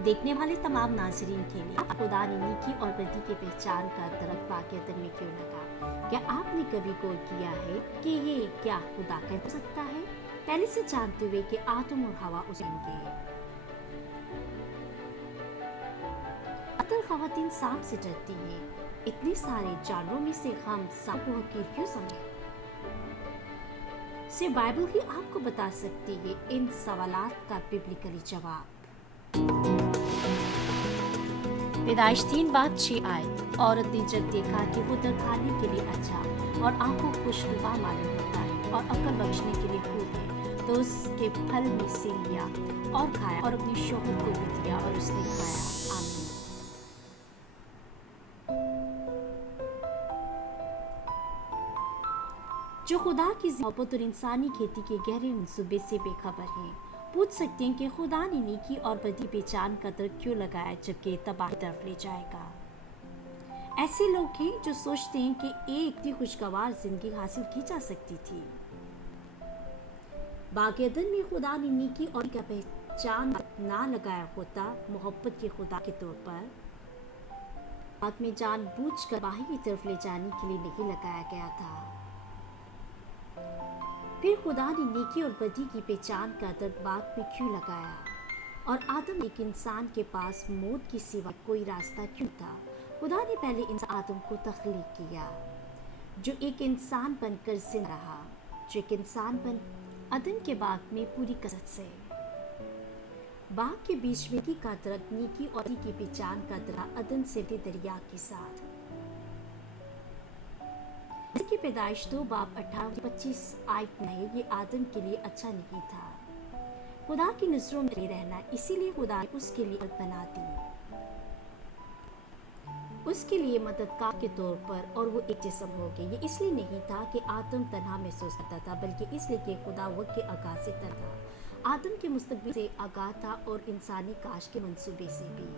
देखने वाले तमाम नाज़रीन के लिए खुदा ने नेकी और बदी की पहचान का दरख्त वाक़ईतन में क्यों लगा? क्या आपने कभी गौर किया है कि ये क्या खुदा कह सकता है? पहले से जानते हुए कि आदम और हवा उस के अक्सर ख़वातीन सांप से डरती हैं। इतने सारे जानवरों में से हम सांप को हकीर क्यों समझें? सिर्फ बाइबल ही आपको बता सकती है इन सवालात का बिब्लिकली जवाब। पैदाइश 3:6 आयत। औरत ने जब देखा कि वो दर खाने के लिए अच्छा और आंखों को खुशनुमा मालूम होता है और अक्ल बख्शने के लिए खूब है, तो उसके फल में से लिया और खाया और अपने शौहर को भी दिया और उसने खाया। आमीन। जो खुदा की मोहब्बत और इंसानी खेती के गहरे मंसूबे से बेखबर हैं, पूछ सकते हैं कि खुदा ने नेकी और बदी पहचान का दर क्यों लगाया जबकि तबाही तरफ ले जाएगा। ऐसे लोग हैं जो सोचते हैं कि एक इतनी खुशगवार जिंदगी हासिल की जा सकती थी। बागेदन में खुदा ने नेकी और का पहचान ना लगाया होता मोहब्बत के खुदा के तौर पर, बात में जानबूझकर तबाही की तरफ ले जाने के लिए नहीं लगाया गया था। फिर खुदा ने नेकी और बदी की पहचान का दर्द बाग में क्यों लगाया? और आदम एक इंसान के पास मौत की सिवा कोई रास्ता क्यों था? खुदा ने पहले इंसान आदम को तख्लीक किया, जो एक इंसान बनकर जिंदा रहा, जो एक इंसान बन अदन के बाग में पूरी कसरत से। बाग के बीच में का दर्द नेकी और बदी की पहचान का दर्द अदन से दरिया के साथ। की पैदाइश 2:18-25 आयत में ये आदम के लिए अच्छा नहीं था। खुदा की नजरों में रहना, इसीलिए खुदा ने उसके लिए बना दी, उसके लिए मददगार के तौर पर, और वो एक जिस्म हो गई। ये इसलिए नहीं था कि आदम तन्हा महसूस करता था, बल्कि इसलिए कि खुदा वक्त के आगाज से तन्हा था, आदम के मुस्तकबिल से आगाह था और इंसानी काश के मंसूबे से भी।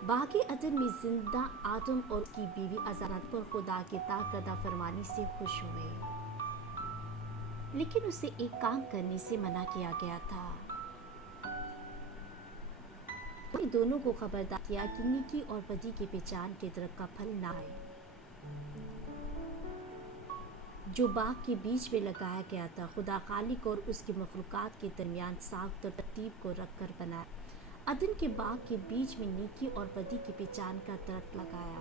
बाकी अदन में जिंदा आदम और उसकी बीवी अजानत पर खुदा के ताकदा फरमानी से खुश हुए, लेकिन उसे एक काम करने से मना किया गया था। तो दोनों को खबरदार किया कि नेकी और बदी की पहचान के दरख्त का फल ना आए, जो बाग के बीच में लगाया गया था। खुदा खालिक और उसकी मखलूकात के दरमियान साख्त और तरतीब को रख कर बनाया। अदन के बाग के बीच में नेकी और बदी की पहचान का दरख्त लगाया।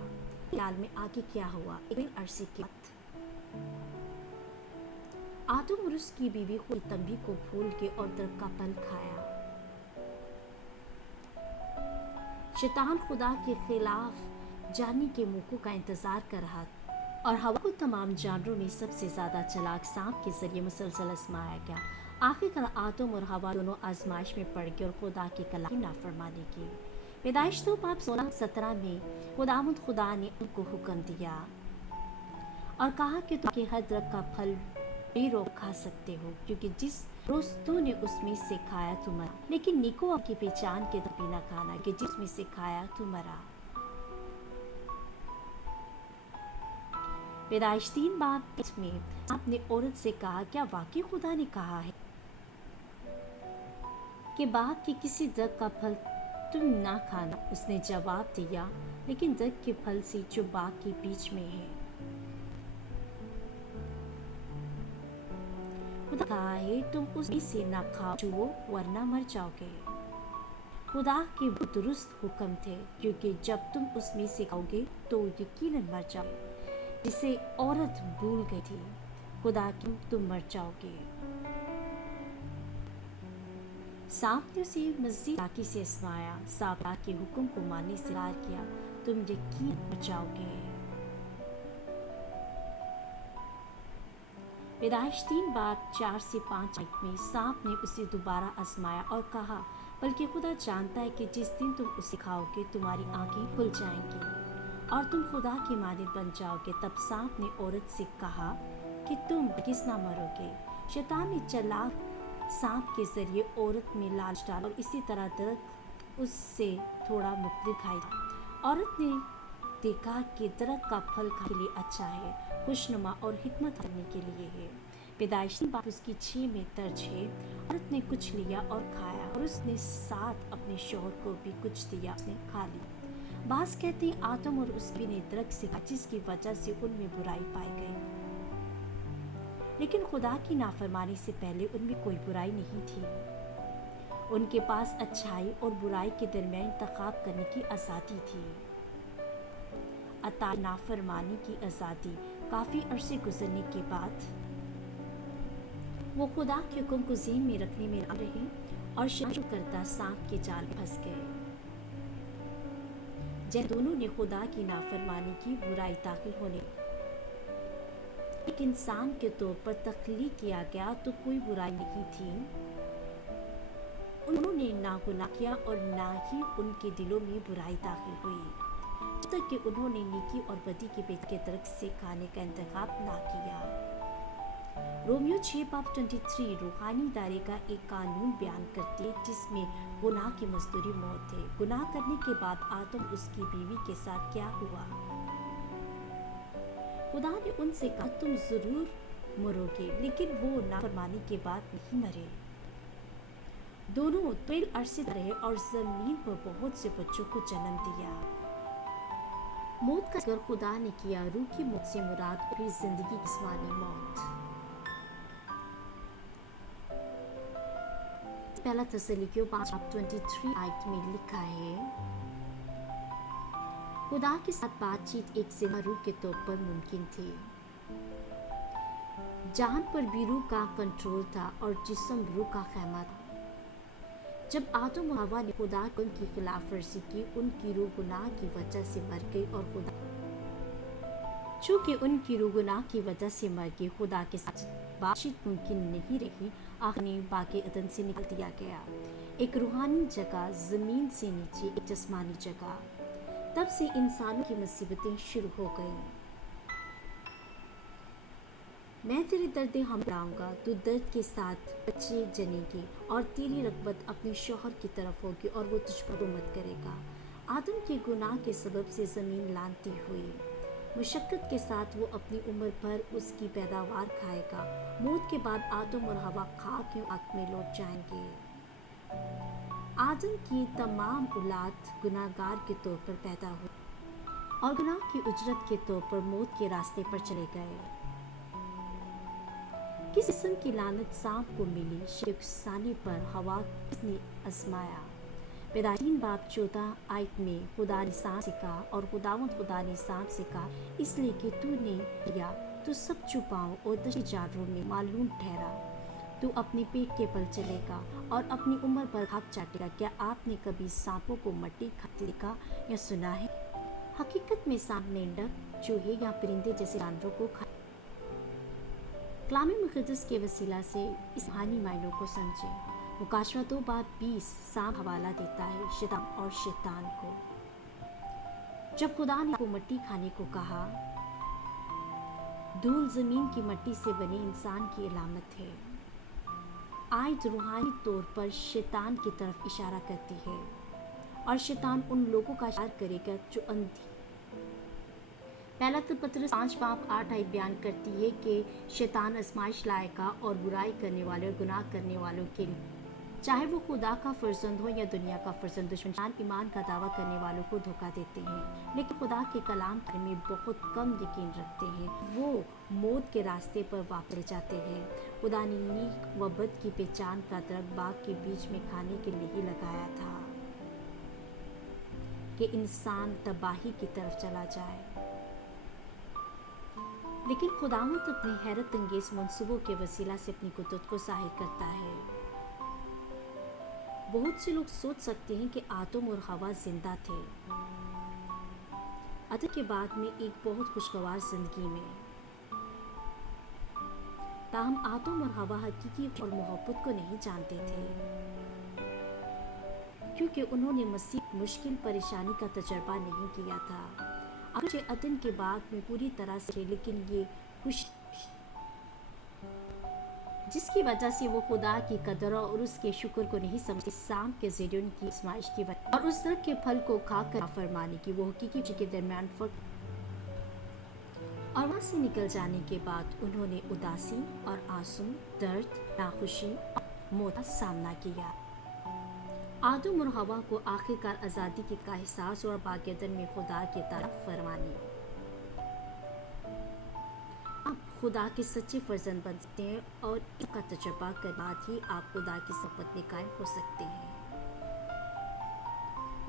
ख्याल में आगे क्या हुआ? एक अरसे के बाद आदम और उसकी बीवी खुद तंबी को भूल के और दरख्त का फल खाया। शैतान खुदा के खिलाफ जाने के मौके का इंतजार कर रहा और हवा को तमाम जानवरों में सबसे ज्यादा चालाक सांप के जरिए मुसलसल आजमाया गया। आखिरकार आदम और हवा दोनों आजमाइश में पड़ गए और खुदा की कलाम की नाफरमानी की। पैदाइश 2:16-17 में खुदा ने उनको हुक्म दिया और कहा कि तुम हर दरख्त का फल बेरोक खा सकते हो, क्योंकि जिस रोज तूने उसमें से खाया तू मरा, लेकिन नेकी की पहचान के दरख्त न खाना, कि जिसमें से खाया तू मरा। पैदाइश 3:20 में आपने औरत से कहा, क्या वाकई खुदा ने कहा है कि बाग के किसी दरख्त का फल तुम ना खाना? उसने जवाब दिया, लेकिन दरख्त के फल से जो बाग के बीच में है, खुदा कहा है तुम उसमें से ना खाओ वरना मर जाओगे। खुदा के दुरुस्त हुक्म थे, क्योंकि जब तुम उसमें से खाओगे तो यकीनन मर जाओगे, जिसे औरत भूल गई थी। खुदा की तुम मर जाओगे। सांप ने उसे मज़ीद ताकी से आजमाया। सांप के हुक्म को मानने से इनकार किया, तुम यकीन मर जाओगे। पैदाइश 3:4-5 में सांप ने उसे दोबारा आजमाया और कहा, बल्कि खुदा जानता है कि जिस दिन तुम उसे खाओगे तुम्हारी आंखें खुल जाएंगी और तुम खुदा की मानित बन जाओगे। तब सांप ने औरत से कहा कि तुम किस ना मरोगे। शैतान ने चालाक सांप के जरिए औरत में लालच डाला और इसी तरह दरख्त उससे थोड़ा मुख्तलिफ दिखाई। औरत ने देखा कि दरख्त का फल खाने के लिए अच्छा है, खुशनुमा और हिकमत करने के लिए है। पैदाइशी बाप उसकी 6 में दर्ज है। औरत ने कुछ लिया और खाया, और उसने साथ अपने शौहर को भी कुछ दिया, उसने खा ली। बास कहते हैं आदम और उसकी ने दरख्त से खाया, जिसकी वजह से उनमें बुराई पाई गई। लेकिन खुदा की नाफरमानी से पहले उनमें कोई बुराई नहीं थी। उनके पास अच्छाई और बुराई के दरमियान इंतखाब करने की आज़ादी थी। अता नाफरमानी की आज़ादी काफ़ी अरसे गुजरने के बाद वो खुदा के हुक्म को ज़हन में रखने में ना रहे और शैतान सांप के जाल में फंस गए। जब दोनों ने खुदा की नाफरमानी की, बुराई दाखिल होने एक इंसान के तौर पर तख्लीक किया गया तो कोई बुराई नहीं थी। उन्होंने ना गुनाह किया और ना ही उनके दिलों में बुराई दाखिल हुई, जब तक कि उन्होंने नेकी और बदी के बीच के दरख्त से खाने का इंतखाब ना किया। रोमियो 6:23 रूहानी दायरे का एक कानून बयान करती है जिसमें गुनाह की मजदूरी मौत है। गुनाह करने के बाद आदम उसकी बीवी के साथ क्या हुआ? खुदा ने उनसे कहा तुम जरूर मरोगे, लेकिन वो नाफरमानी के बाद नहीं मरे। दोनों तवील अरसे रहे और जमीन पर बहुत से बच्चों को जन्म दिया। मौत का जिक्र खुदा ने किया। रूह की मौत से मुराद पूरी जिंदगी की जिस्मानी मौत। पहला तसल्लियों 5:23 आयत में लिखा है, खुदा के साथ बातचीत एक जिंदा रूह के तौर पर मुमकिन थी। जान पर भी रूह का कंट्रोल था और जिस्म रूह का खैमा था। जब आदम और हवा ने खुदा की उनकी खिलाफ वर्जी की, उनकी रूह गुनाह की वजह से मर गई और खुदा चूँकि उनकी रूह गुनाह की वजह से मर गई, खुदा के साथ बातचीत मुमकिन नहीं रही। आखिरी बाकी अदन से निकल दिया गया, एक रूहानी जगह, जमीन से नीचे एक जिस्मानी जगह। तब से इंसानों की मुसीबतें शुरू हो गईं। मैं तेरे दर्द हम लाऊंगा, तू दर्द के साथ बच्चे जनेगी और तेरी रग़बत अपने शौहर की तरफ होगी और वो तुझ पर हुकूमत करेगा। आदम के गुनाह के सबब से ज़मीन लानती हुई, मुशक्क़त के साथ वो अपनी उम्र पर उसकी पैदावार खाएगा। मौत के बाद आदम और हवा खाक के आग में लौट जाएंगे। आदम की तमाम औलाद गुनाहगार के तौर पर पैदा हुई और गुनाह की उजरत के तौर पर मौत के रास्ते पर चले गए। किस किस्म की लानत सांप को मिली? शेखसानी पर हवा किसने आजमाया? पैदाइश बाब 14 आयत में खुदा ने सांप से कहा, और खुदा ने सांप से कहा, इसलिए कि तूने किया तो सब छुपाओ और दशे जानवरों में मालूम ठहरा। तू अपने पेट के बल चलेगा और अपनी उम्र पर खाक चाटेगा। क्या आपने कभी सांपों को मट्टी खाते देखा या सुना है? हकीकत में सांप मेंढक, चूहे या परिंदे जैसे जानवरों को खा। कलाम मुक़द्दस के वसीला से इस कहानी मायनों को समझें। मुकाशवा 2:20 सांप हवाला देता है शैतान और शैतान को। जब खुदा ने को मट्टी खाने को कहा, धूल ज़मीन की मट्टी से बने इंसान की अलामत है। आयत रूहानी तौर पर शैतान की तरफ इशारा करती है और शैतान उन लोगों का इशारा करेगा जो अंधी। पहला पत्रस 5:8 आयत बयान करती है कि शैतान आजमाइश लाएगा और बुराई करने वाले और गुनाह करने वालों के लिए, चाहे वो खुदा का फर्जंद हो या दुनिया का फर्जंद, दुश्मन ईमान का दावा करने वालों को धोखा देते हैं, लेकिन खुदा के कलाम में बहुत कम यकीन रखते हैं। वो मौत के रास्ते पर वापस जाते हैं। खुदा ने नीक व बद की पहचान का दरख्त बाग के बीच में खाने के लिए ही लगाया था कि इंसान तबाही की तरफ चला जाए, लेकिन खुदावंद अपनी हैरत अंगेज मंसूबों के वसीला से अपनी कुदरत को ज़ाहिर करता है। बहुत से लोग सोच सकते हैं कि आदम और हवा जिंदा थे अदम के बाद में एक बहुत खुशगवार जिंदगी में, ताहम आदम और हवा हकीकी और मोहब्बत को नहीं जानते थे, क्योंकि उन्होंने मसीह मुश्किल परेशानी का तजर्बा नहीं किया था। अगरचे अदन के बाद में पूरी तरह से, लेकिन ये खुश जिसकी वजह से वो खुदा की कदर और उसके शुक्र को नहीं समझते, सांप के ज़रिए उनकी आजमाइश की वजह और उस दरख्त के फल को खाकर नाफरमानी की, वो हकीकी के दरमियान फर्क और वहाँ से निकल जाने के बाद उन्होंने उदासी और आंसू, दर्द, नाखुशी और मौत का सामना किया। आदम और हवा को आखिरकार आज़ादी का एहसास और बागेदन में खुदा की तरफ फरमानी। आप खुदा के सच्चे फर्जंद बन सकते हैं और इसका तजुर्बा के बाद ही आप खुदा की सोबत में कायम हो सकते हैं।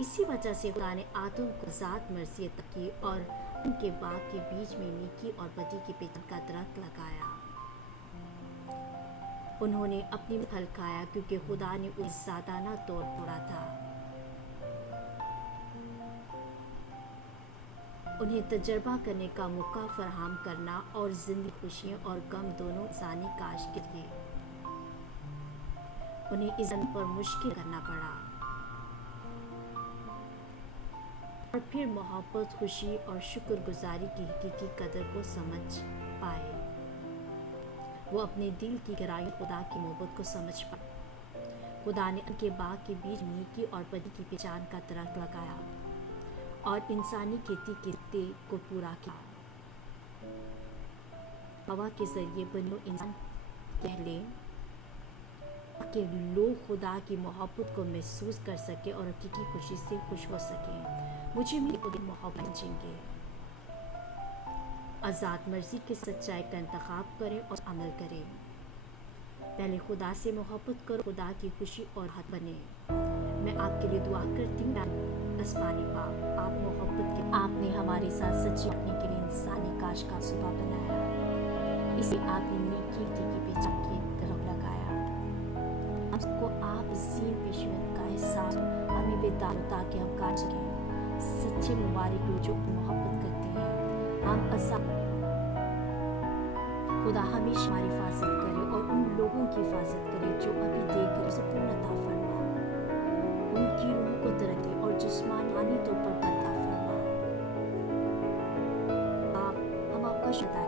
इसी वजह से खुदा ने आदम को आज़ाद मर्जी अता की और उनके बाग के बीच में नेकी और बदी की पहचान का दरख्त लगाया। उन्होंने अपनी फल खाया क्योंकि खुदा ने उन्हें ज़ादाना तौर तोड़ा था। उन्हें तजर्बा करने का मौका फराहम करना और ज़िंदगी खुशियाँ और गम दोनों इंसानी काश के लिए उन्हें इस पर मुश्किल करना पड़ा और फिर मोहब्बत, खुशी और शुक्रगुजारी की हकीकी कदर को समझ पाए। वो अपने दिल की गहराई खुदा की मोहब्बत को समझ पाए। खुदा ने उनके बाग के बीच नेकी और बदी की पहचान का दरख्त लगाया और इंसानी खेती के रिश्ते को पूरा किया। हवा के जरिए बनो इंसान कह लें कि लोग खुदा की मोहब्बत को महसूस कर सके और हकीकी खुशी से खुश हो सके। मुझे मेरी खुद मोहब्बत जिएंगे। आज़ाद मर्जी के सच्चाई का इंतखाब करें और अमल करें। पहले खुदा से मोहब्बत करो, खुदा की खुशी और हद बने। मैं आपके लिए दुआ करती हूँ। आसमानी बाप, आप मोहब्बत के आपने हमारे साथ सच्ची अपने के लिए इंसानी काश का सुबह बनाया। इसे आपने नेकी की पहचान की तरफ लगाया। हमको आप ज़ीन पेशवेंट का एहसास हमें बेदार ताकि हम काट सकें। सच्चे मुबारक लोग जो मोहब्बत करते हैं। हम खुदा हमेशा हमारी हिफाजत करे और उन लोगों की हिफाजत करे जो अभी देख कर उसे पूर्णता फरमा। उनकी रूह को तरक्की और जिस्मानी तौर पर बता फरमा। आप हम आपका शुक्र